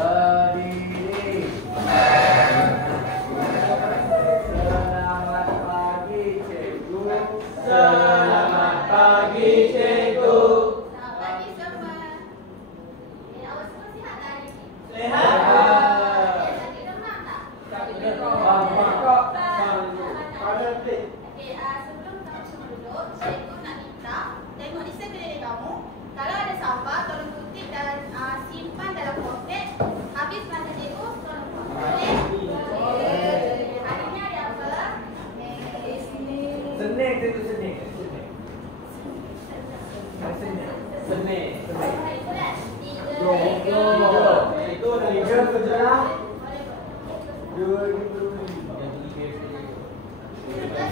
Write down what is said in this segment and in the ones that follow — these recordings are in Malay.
Berdiri. Selamat pagi, cikgu. Selamat pagi, cikgu. Selamat pagi semua. Awak semua sihat tak hari ini? Sehat. Sakit demam tak? Sakit demam. Kak. Okey, sebelum kamu semua duduk, cikgu nak minta tengok di sekeliling kamu. Kalau ada sampah, tolong kutip dan simpan dalam poket. Habis masa cikgu, tolong buang. Boleh? Hari ni ada apa? Senik, cikgu, senik. Senik. Hari bulan? Tiga. Itu tiga kejelang. 2005.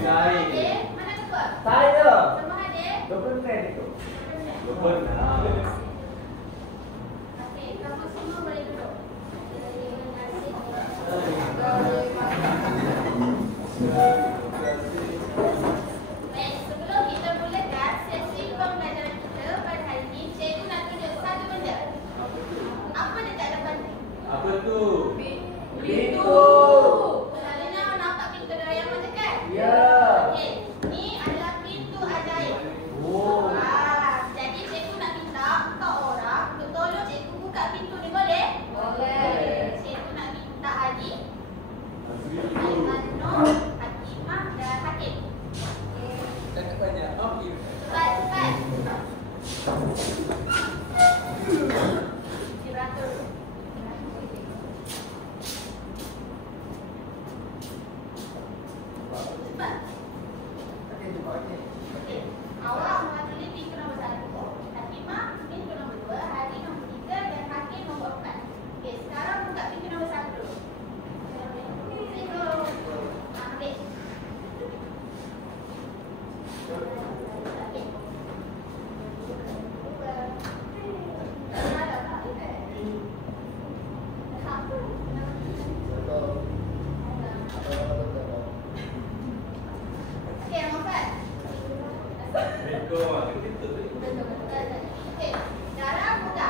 Mana kedua? Saya. Semua hadir? 20 itu. Okey, kamu semua boleh duduk. Baik, sebelum kita mulakan sesi pembelajaran kita pada hari ini, cikgu nak tunjuk satu benda. Apa dekat depan ni? Apa tu? Pintu. Selalunya awak nampak pintu doraemon je kan? Ya. Okey, ni adalah pintu ajaib. Oh. Jadi cikgu nak minta empat orang untuk tolong cikgu buka pintu ni, boleh? Boleh. Cikgu nak minta Adi, Aimanur, Hatimah dan Hakim. Cakap banyak. Okey. Cepat. Beratur. Cepat. Okey. Awak mewakili pintu nombor 1, Hatimah pintu nombor 2, Adi nombor 3 dan Hakim nombor 4. Okey, sekarang buka pintu nombor 1 dulu. Cikgu. Ambil. Okey. Okey, nombor 4. Okey, sekarang buka.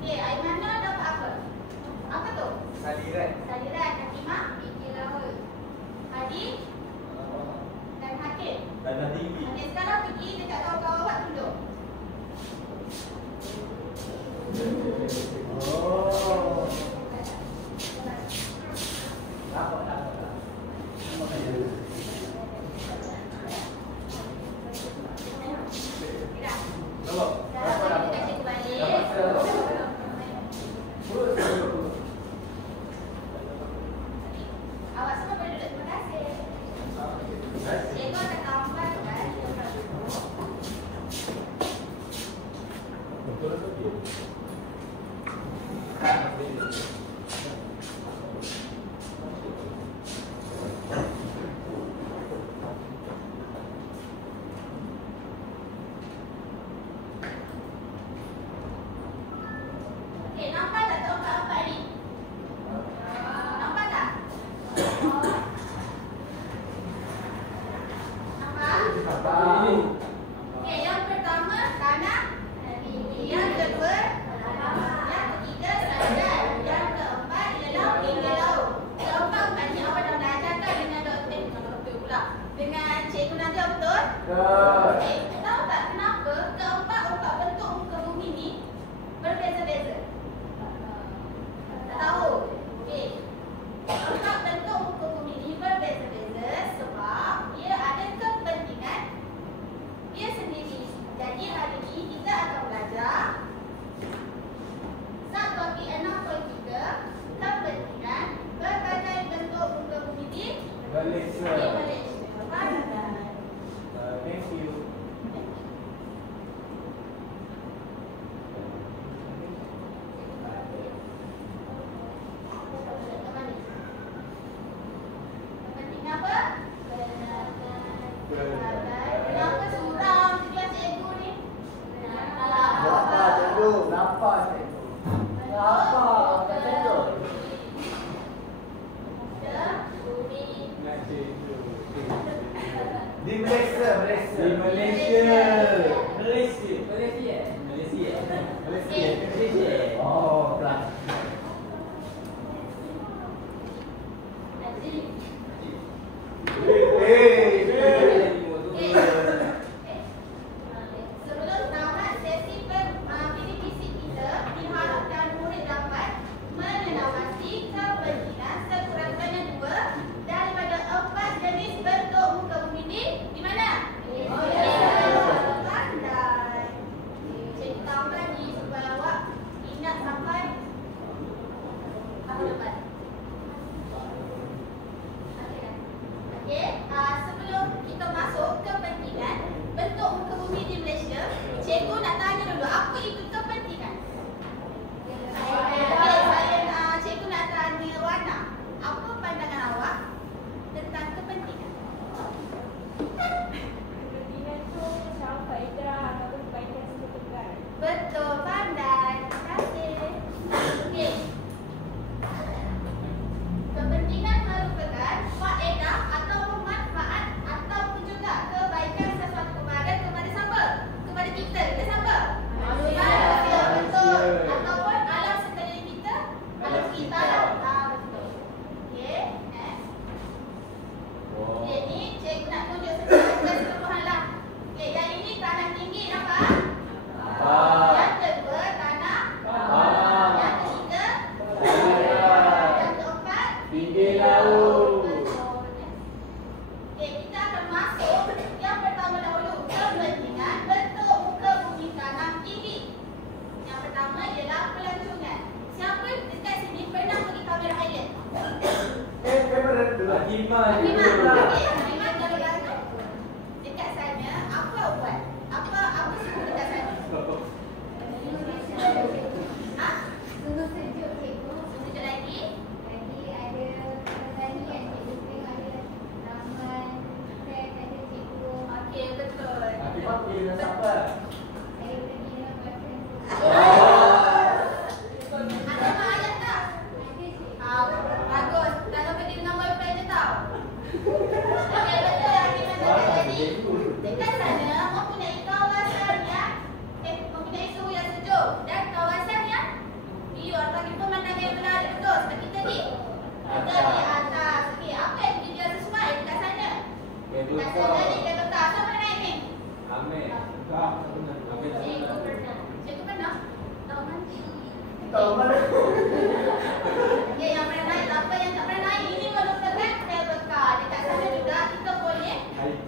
Okey, Aimanur dapat apa? Apa tu? Saliran. Saliran. Hatimah? Adi? Dan Hakim? Tanah tinggi. Okey, sekarang pergi dekat kawan-kawan awak duduk. Oh. Dapat. Dah. Dapat. Sekarang pergi dekat cikgu balik. Awak semua boleh duduk. Terima kasih. Cikgu akan tambahkan. Okey, nampak tak tempat-tempat ni? Nampak tak? Nampak? Okey, yang pertama tanah, yang kedua yang ketiga saliran, yang keempat ialah pinggir laut. Keempat-empat ni awak dah belajar kan dengan doktor pula, dengan cikgu Nadia, betul? Okey, tahu tak kenapa keempat-empat bentuk muka bumi ni berbeza-beza? Tak tahu? Okey, keempat bentuk muka bumi ni berbeza-beza sebab ia ada kepentingan dia sendiri. Jadi hari ini kita akan belajar subtopik 6.3, kepentingan berbagai bentuk muka bumi di Malaysia. Malaysia. Thank you. Kepentingan apa? Kenapa suram kelas cikgu ni? Nampak, cikgu. Nampak, cikgu. Nampak, cikgu. Di Malaysia. Di Malaysia. Malaysia. Okey, Oh, kelas. Sebelum tamat sesi PDPC kita, diharapkan murid dapat mengenalasi kepentingan sekurang-kurangnya 2 daripada 4 jenis bentuk muka bumi di mana? Pandai. Cikgu tambah ni supaya awak ingat sampai tahun depan. Okey, sebelum kita masuk kepentingan bentuk muka bumi di Malaysia, cikgu nak tanya dulu, apa itu kepentingan? Cikgu nak tanya Wana, apa pandangan awak tentang kepentingan? Kepentingan tu macam faedah atau kebaikan seketika. Betul, pandai. Terima kasih. Okey. Kepentingan merupakan faedah atau manfaat ataupun juga kebaikan sesuatu kepada siapa? Kepada kita. Kepada siapa? Manusia. Betul. Ataupun alam sekeliling kita. Alam sekitar. Betul. Okey. Next. Okey, ni cikgu nak tunjuk secara keseluruhan lah. Okey, yang ini tanah tinggi, nampak? Yang kedua, tanah. Yang ketiga, yang keempat, Tinggi laut. betul. Okey, kita akan masuk yang pertama dahulu, kepentingan bentuk muka bumi tanah tinggi. Yang pertama ialah pelancongan. Siapa dekat sini pernah pergi Kamera Highland? Kamera dulu. Hakiman. Okey, Hakiman kalau lalu dekat sana, apa buat? Apa semua dekat sana? Ha? Sungguh sejuk cikgu. Sekejap lagi. Lagi ada pertanian cikgu tengok ada taman, set ada cikgu. Okey, betul. Akibat pergi dengan siapa? Saya pergi dengan boyfriend. Ada mak ayah tak? Ada cikgu. Bagus. Jangan pergi dengan boyfriend je tau. Okey, betul Hakiman dekat tadi. Dekat sana mempunyai kawasan yang mempunyai suhu yang sejuk dan kawasan yang view ataupun pemandangan yang menarik, betul seperti tadi. Kita di atas. Okey, apa aktiviti yang sesuai dekat sana? Dekat sana ni dia letak. Siapa nak naik ni? Cikgu pernah. Cikgu pernah? Tahu kan? Tahu mana? Okey, yang pernah naik tak apa, yang tak pernah naik ini merupakan cable car. Dekat sana juga kita boleh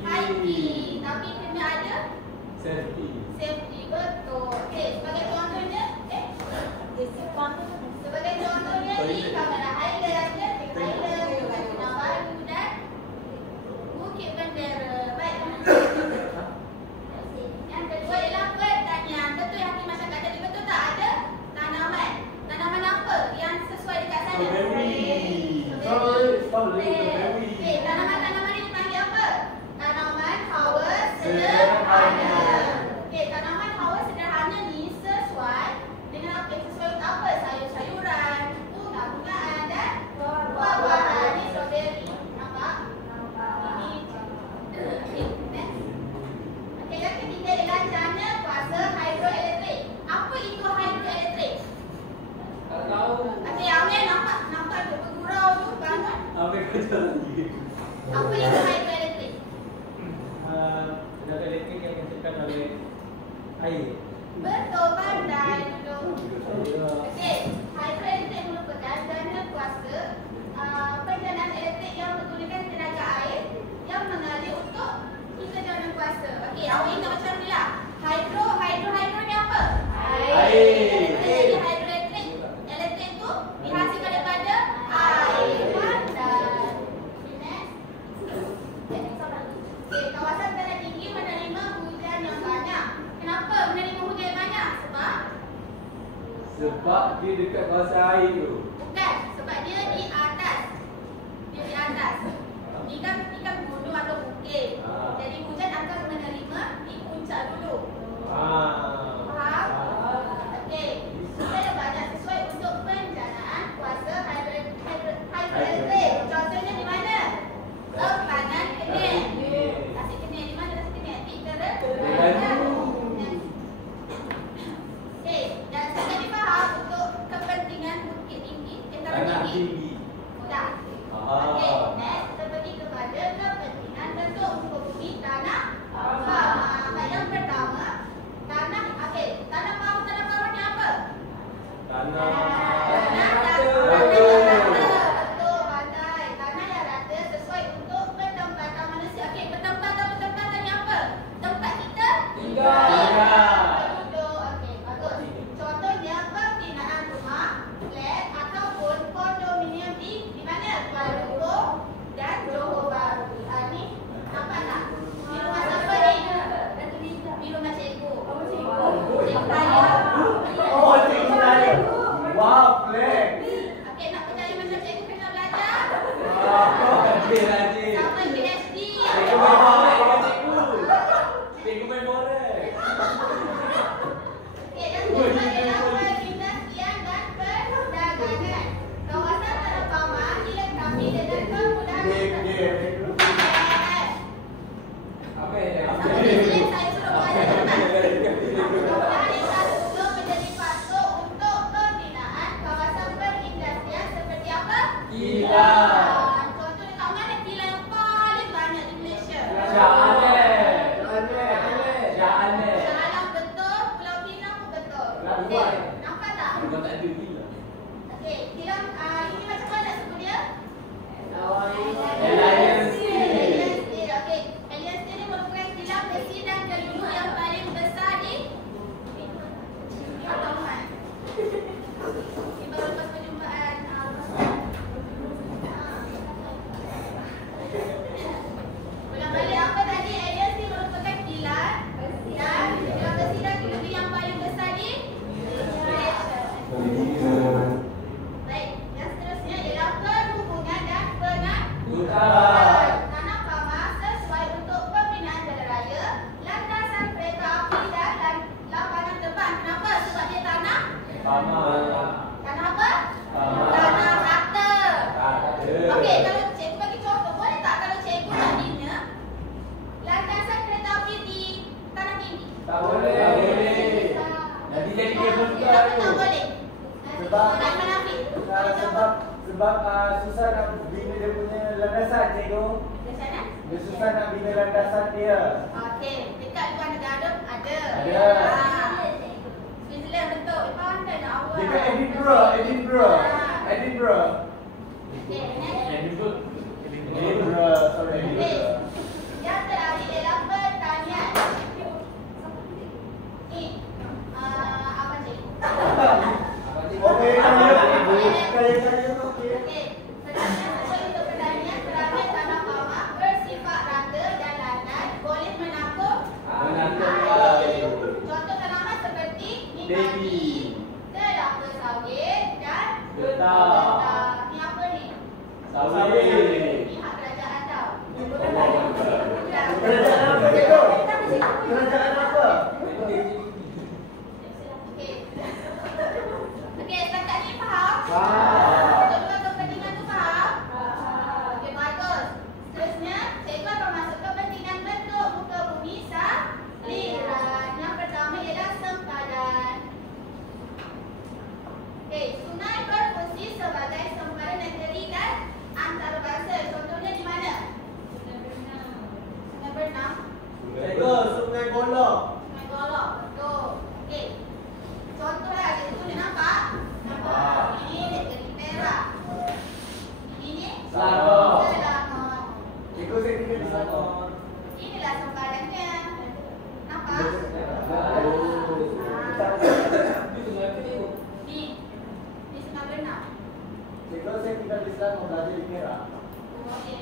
hiking. Tapi kena ada safety, betul. Okey, sebagai contohnya, sebagai contohnya di Kamera Highland, Kinabalu dan Bukit Bendera. Baik. Yang kedua ialah pertanian. Betul yang Hakim Masyarakat tadi, betul tak? Ada tanaman. Tanaman apa yang sesuai dekat sana? Strawberry. Okey, tanaman-tanaman ini dipanggil apa? Tanaman hawa sederhana. Okey, tanaman hawa sederhana ni sesuai dengan apa? Sesuai untuk apa? Sayur-sayuran, bunga-bungaan dan buah-buahan. Ni strawberry. Nampak? Ini. Okey, next. Okey, yang ketiga ialah jana kuasa hidroelektrik. Apa itu hidroelektrik? Okey, Amir nampak tu bergurau tu bangun. Apa itu hidroelektrik? Tenaga elektrik yang dihasilkan oleh air. Betul, pandai dulu. Okey, hidroelektrik merupakan dana kuasa penjanaan elektrik yang menggunakan tenaga air yang mengalir untuk kita dana kuasa. Okey, awak ingat macam ni lah. Hidro ni apa? Air. Jadi hidroelektrik tu dihasilkan daripada air. Pandai. Next. Okey, kawasan tanah tinggi menerima hujan yang banyak. Kenapa menerima hujan yang banyak? Sebab dia dekat kawasan air tu. Bukan, sebab dia di atas. Dia di atas. Ni kan gunung atau bukit. Jadi hujan akan menerima di puncak dulu. Faham? Okey. Supaya banyak sesuai untuk penjanaan kuasa hidroelektrik. Contohnya di mana? Tempanan Kenyir. Tasik Kenyir. Di mana Tasik Kenyir? Di Terengganu. Okey, dan sampai difaham buat. Nampak tak? Memang tak ada ni lah. Okey, kilang ini macam mana sebut dia? Alliance Steel. Alliance Steel. Okey, Alliance Steel ni merupakan kilang besi dan kayu yang paling besar di Taman. Kita lepas perjumpaan ulang balik apa tadi? Alliance Steel merupakan kilang besi dan kayu yang paling besar di Malaysia. Baik, yang seterusnya ialah perhubungan dan pengangkutan. Tanah Pamar sesuai untuk pembinaan jalan raya, landasan kereta api dan lapangan terbang. Kenapa? Sebab dia tanah tanah apa? Tanah rata. Okey, kalau cikgu bagi contoh, boleh tak kalau cikgu nak bina landasan kereta api di tanah tinggi? Tak boleh. Nanti jadi kabel Kenapa tak boleh? Sebab Nak menafik. sebab susah nak bina dia punya landasan, cikgu. Macam mana? Dia susah nak bina landasan dia. Okey, dekat luar negara ada. Ada. Switzerland betul. Pandai nak awal. Dekat Edinburgh. Okey, next. Sorry, Okey. Edinburgh. Yang terakhir ialah pertanian. Ni, apa cik? Okey, kaya tu okey. Okey, pertanian sesuai untuk pertanian kerana tanah Pamar bersifat rata dan landai, boleh menampung air. Contoh tanaman seperti Baby. kelapa sawit dan Getah. Ni apa ni? Sawit. Ni hak kerajaan tau. Kerajaan apa, cikgu? Kerajaan apa? Okey. Okey, setakat ni faham? Faham. Betul-betul kepentingan tu faham? Okey, bagus. Seterusnya, cikgu akan masuk kepentingan bentuk muka bumi saliran. Yang pertama ialah sempadan. Okey, sungai berfungsi sebagai sempadan negeri dan antarabangsa. Contohnya di mana? Sungai Bernam. Cikgu, Sungai Golok. Sungai Golok. Betul. Okey. Contohlah, cikgu boleh nampak? Nampak. Ini negeri Perak. Ini Selangor. Selangor. Cikgu, saya tinggal di Selangor. Inilah sempadannya. Nampak? Ni. Ni Sungai Bernam. Cikgu, saya tinggal di Selangor, belajar di Perak. Okey.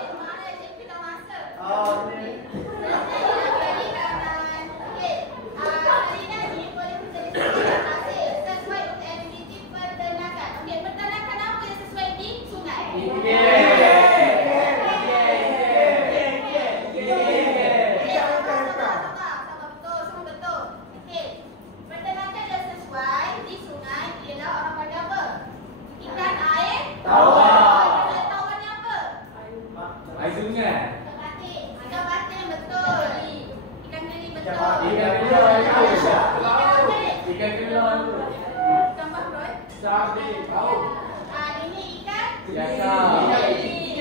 Cikgu mana? Cikgu dah masuk. Seterusnya ialah perikanan. Okey. Perikanan ni boleh menjadi sebuah hasil sesuai untuk aktiviti peternakan. Okey, peternakan apa yang sesuai di sungai? Sabar, betul, semua betul. Okey. Peternakan yang sesuai di sungai ialah orang panggil apa? Ikan air Tawar. Ikan tawar ni apa? Air sungai. Ikan batin. Ikan batin betul. Ikan keli betul. Ikan kelon. Ikan keli. Ikan kelon tu. Tambah Roy. Sabit. Tahu. Ini ikan Ikan. keli. Ini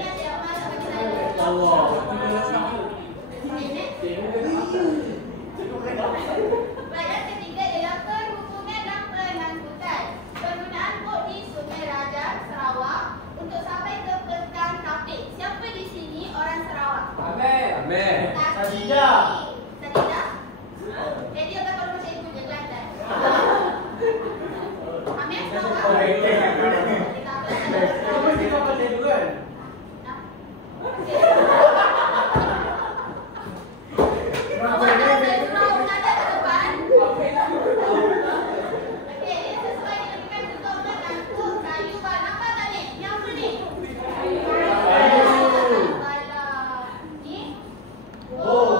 yang dia masak bagi saya. Allah. Ini. Baik, yang ketiga ialah perhubungan dan pengangkutan. Penggunaan bot di Sungai Raja, Sarawak untuk sampai ke Pekan Kapit. Siapa di sini orang Sarawak? Amin. Sadidah. Sadidah? Dia akan kalau macam itu je, Kelantan. Amir Sarawak? Okey. Apa sih kau pasal tu kan? Awak dah ada surau menghadap ke depan. Okey, ini sesuai dengan bentuk mengangkut kayu bahan. Nampak tak ni? Ni apa ni? Kayu. Ni? Oh.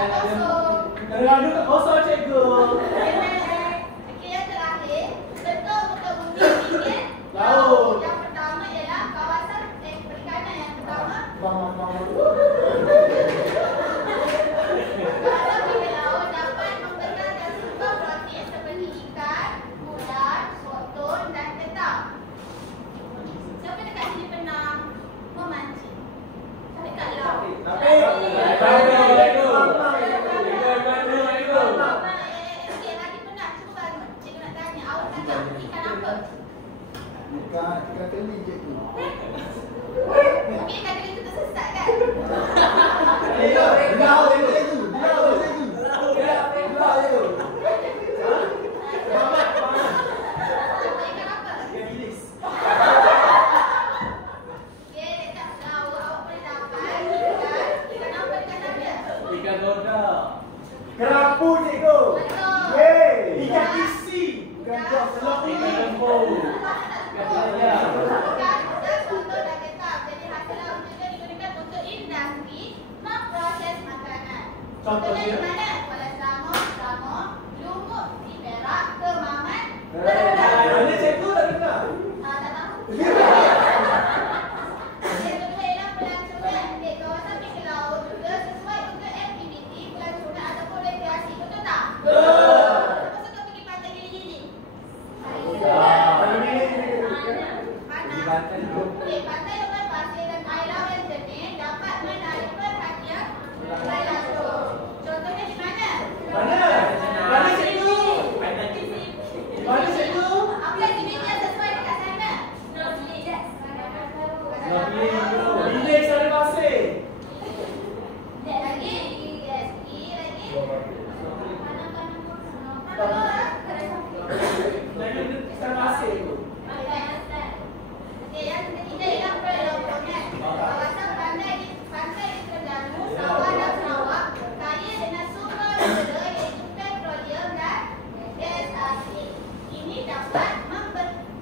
tak kosong. Terlalu tak kosong cikgu. Okey, yang terakhir, bentuk untuk bumi bingit Laut. Yang pertama ialah kawasan perikanan. Yang pertama Bang. kawasan pinggir laut dapat memberikan dan sumber protein seperti ikan, ular, sotong dan ketam. Siapa dekat sini pernah memancing? Dekat laut. Tapi Okey, lagi pernah. Cuba bangun. Cikgu nak tanya, awak tangkap ikan apa? Ikan teli cikgu. Mungkin ikan teli tu tersesat kan? Diau cikgu. Ikan apa? Okey, dekat laut awak boleh dapat ikan apa dekat dia? ikan roda. Kerapu cikgu. Betul. Yeay. Ikan isi. Ikan kuah selok. Ikan lembu. Ikan layar. Ikan, udang, sotong dan ketam. Jadi hasil laut juga digunakan untuk industri memproses makanan. Contohnya di mana? Kuala Selangor, Lumut, di Perak, Kemaman, Mana cikgu tak dengar? tak tahu. Yang kedua ialah pelancongan. Okey, kawasan pinggir laut juga sesuai untuk aktiviti pelancongan ataupun rekreasi. Betul tak? Siapa suka pergi pantai gini-gini? Panas. Okey, pantai dengan pasir dan air laut yang jernih dapat menarik perhatian pengunjung. Contohnya di mana? Mana cikgu? Mana cikgu? Apa aktiviti yang sesuai dekat sana? Snorkeling. Bilik sana pasir. Lagi? Lagi? Lagi sana pasir tu. Okey, yang ketiga ialah perlombongan. Kawasan pantai di Terengganu, Sabah dan Sarawak kaya dengan sumber daya iaitu petroleum dan gas asli. Ini dapat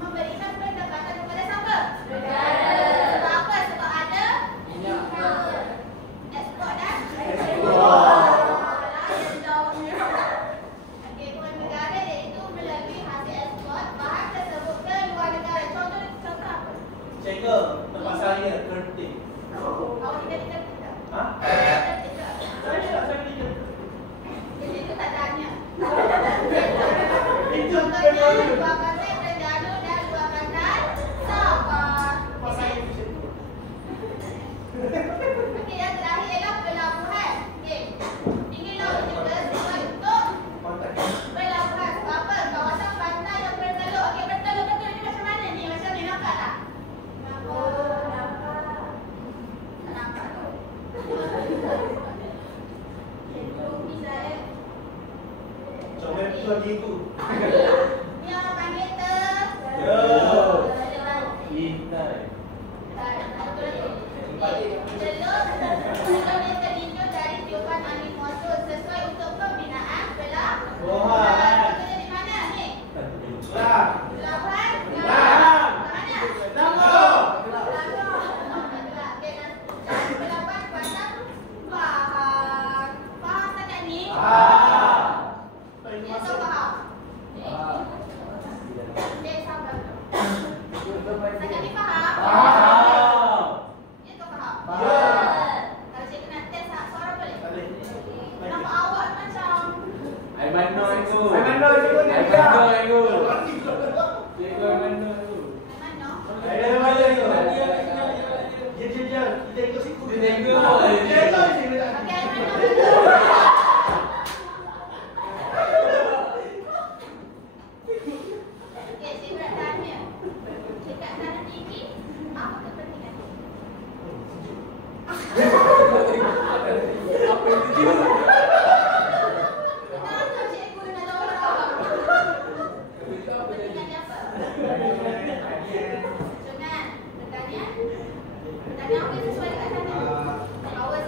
memberikan pendapatan kepada siapa? Negara. Sebab apa? Sebab ada ekspor dan Okey, kepada negara iaitu melalui hasil ekspor bahan tersebut ke luar negara. Contoh apa? Cikgu, tempat saya kertik. Awak tinggal di Kertih tak? Ha? Kertih tak? Saya tidak. Jadi itu tak tanya. Itu Contohnya betul. luar pantai Terengganu dan luar pantai Sabah. Pasal itu cikgu. Okey, yang terakhir ialah pelabuhan. Okey, pinggir laut juga sesuai untuk pelabuhan. Sebab apa? Kawasan pantai yang berteluk. Okey, berteluk ni macam mana ni? Macam ni, nampak tak? Tak nampak tu. Cikgu, misalnya Coba betul gitu. ni orang panggil ter. Yo. Telur. Lintai. Telur yang terinjau dari tiupan angin monsun sesuai untuk pembinaan Pelabuhan. Kerja di mana ni? Lah. Pelabuhan? Lah. Mana? Selangor. Dari pelabuhan Kuantan Pahang. Faham sangat ni? Ya, tak faham. Okey, sabar. Sangat ni faham? Ya, tak faham? Kalau cikgu nak test suara boleh? Nama awak macam Air bandar itu. Mana? Kita ikut situ. Okey, mana? Okey, cikgu nak tanya. Dekat tanah tinggi, apa kepentingannya? Kenapa cikgu nak lorong? Kepentingannya apa? Sunat, pertanian. Pertanian apa yang sesuai dekat sana? Power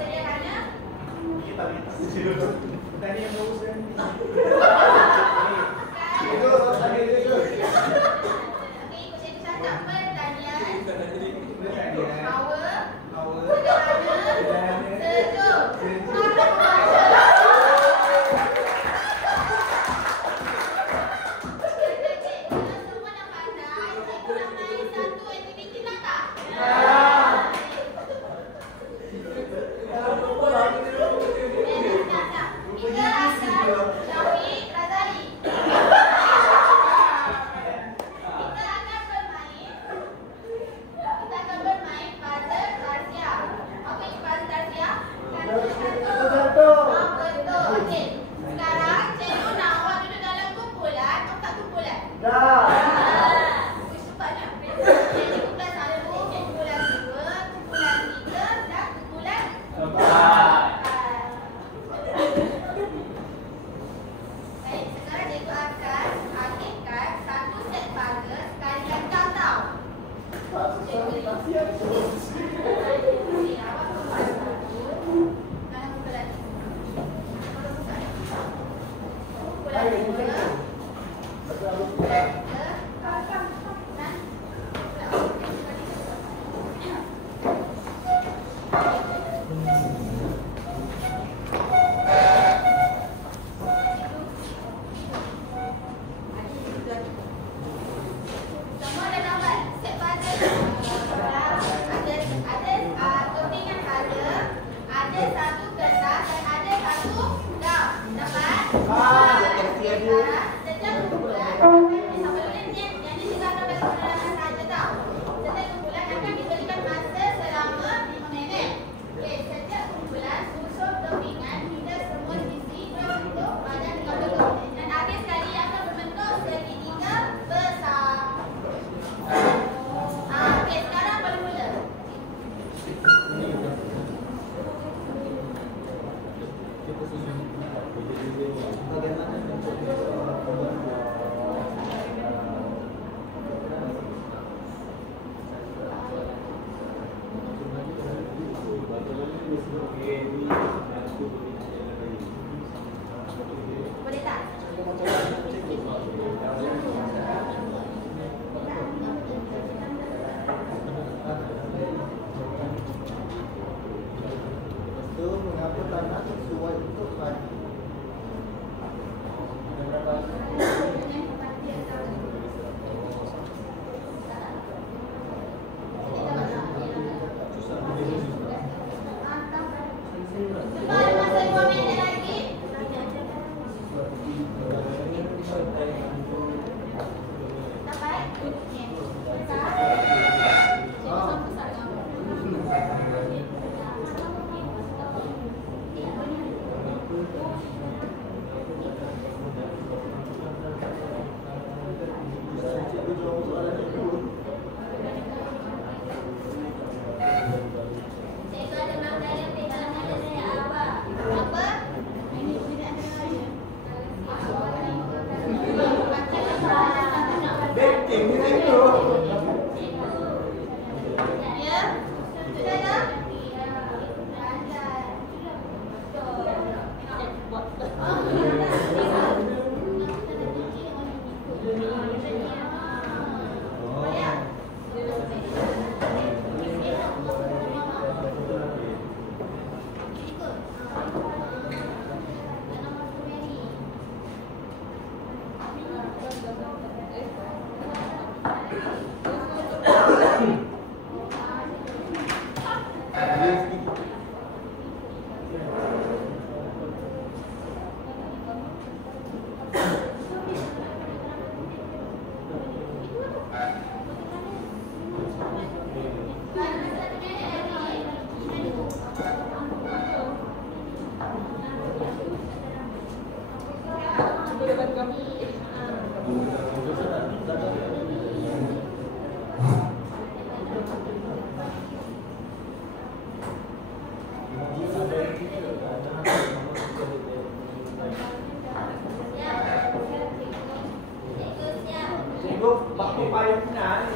yang benar ni.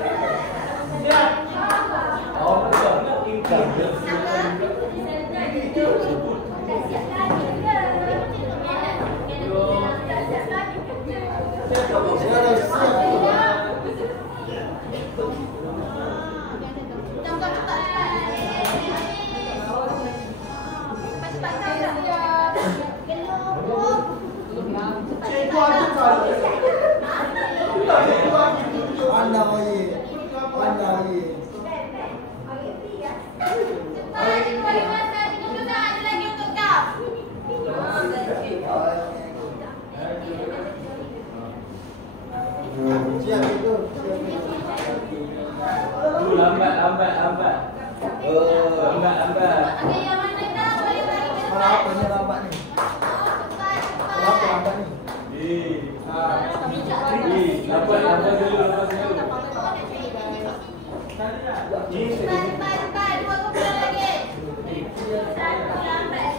Lihat. Oh, betul. Tingkat. Cikgu ada kali. Pandai ye. Pandai ye. Lambat. Lambat. Okey, yang mana dah? Boleh bagi Mana apa ni lambat ni? Apa lambat ni? Lambat dulu. Cepat, dua kumpulan lagi. Satu lambat,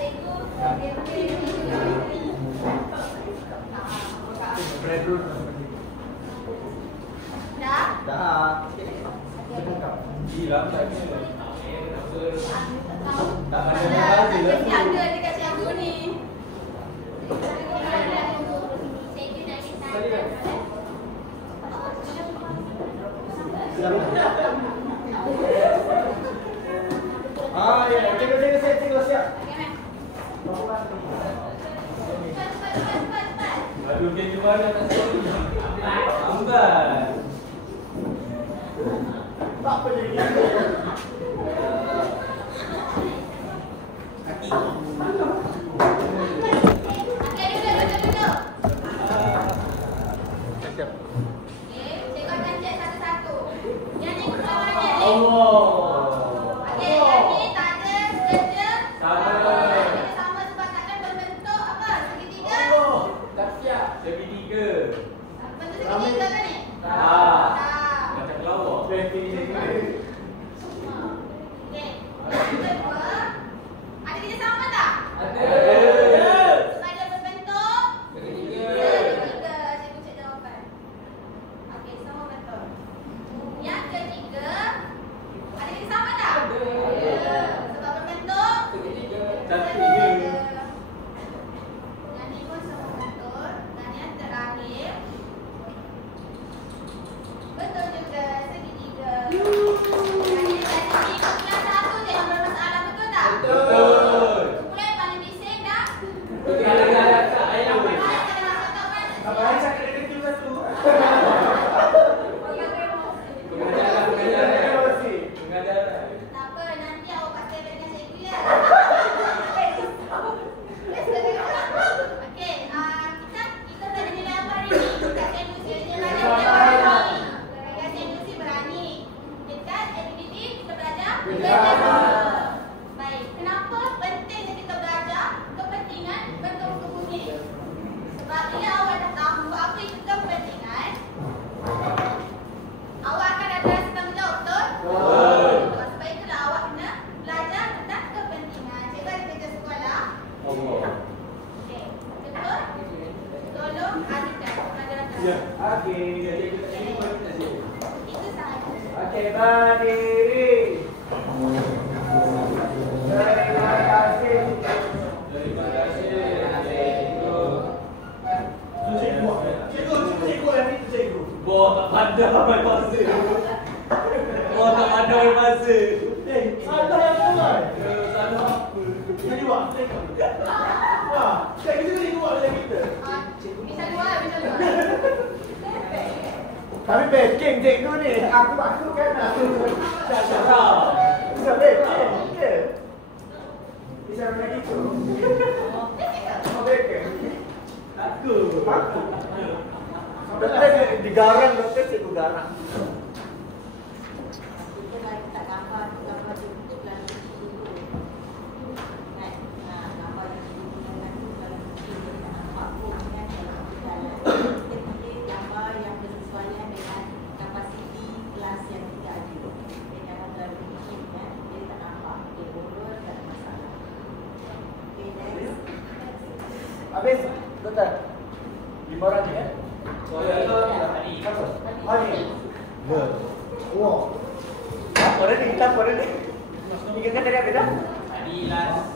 Dah? Dah. Lambat ni. Tak ada Siaga dekat siaga ni. Ya, tengok siap. Cepat. Aduh, dia gimana nak sorry? Lambat. Tak apa jadi. Okey, duduk. Siap. Okey, cikgu akan cek satu-satu. Yang ni keluarannya ni. Okey, yang ni tak ada kerja. Ini sama sebab tak ada berbentuk apa? Segitiga. Tak siap. Segitiga. Bentuk segitiga kan ni? Tak. Tak. Macam kelawar. Okey. Yang kedua, ada kerja sama tak? Sebab dia berbentuk segitiga. Cikgu cek jawapan. Okey, semua betul. Yang ketiga, ada kerja sama tak? Sebab berbentuk Segitiga. yang ni pun semua betul. Dan yang terakhir, betul juga segitiga. Yang ni tadi kumpulan satu je yang bermasalah, betul tak? Betul. Kumpulan yang paling bising dah. Ada ayam. Ada masuk kan? Abang cakap dia kecil satu. Pengajaran. Tak apa, nanti awak pakai dengan cikgu ya. Okey, kita belajar nilai apa hari ni? Dekat Sendusi dia berani. Dekat Sendusi berani. Dekat aktiviti kita belajar berjaga. Baik, kenapa pentingnya kita belajar kepentingan bentuk tubuh ni? Sebab bila awak dah tahu apa itu kepentingan, awak akan ada rasa tanggungjawab, betul? Sebab itulah awak kena belajar tentang kepentingan. Cikgu ada kerja sekolah. Okey, betul? Tolong ajukan pelajaran Ya. terakhir. Okey, jadi kita ini mari kita sini. Itu sahaja. Okey, berdiri. Terima kasih. Terima kasih. Cikgu yang ni cikgu. Bawa tak pandai masa. Bawa tak pandai masa. Ada yang mulai. Sana apa? Jadi buat. Wah, cikgu ni buat macam kita. Bisa dua. Tapi backing cikgu ni. Aku kan. Syarah. Bisa backing. Okey. Bisa macam itu. Oh, backing. Aku. Doktor digarang, doktor cikgu garang. Kita dah letak gambar bentuk dalam dulu. Kan? Gambar yang dulu dalam kita tak nampak pun kan dalam jalan. Kita pilih gambar yang bersesuaian dengan kapasiti kelas yang kita ada. Dia jangan terlalu kecil kan. Dia tak nampak. Dia urut, tak ada masalah. Okay, next. Habis, doktor. 5 orang ni kan? Soalan tu hari. Hari. Wah. Apa dah ni? Apa dah ni? Ingatkan tadi apa dah? Tadi last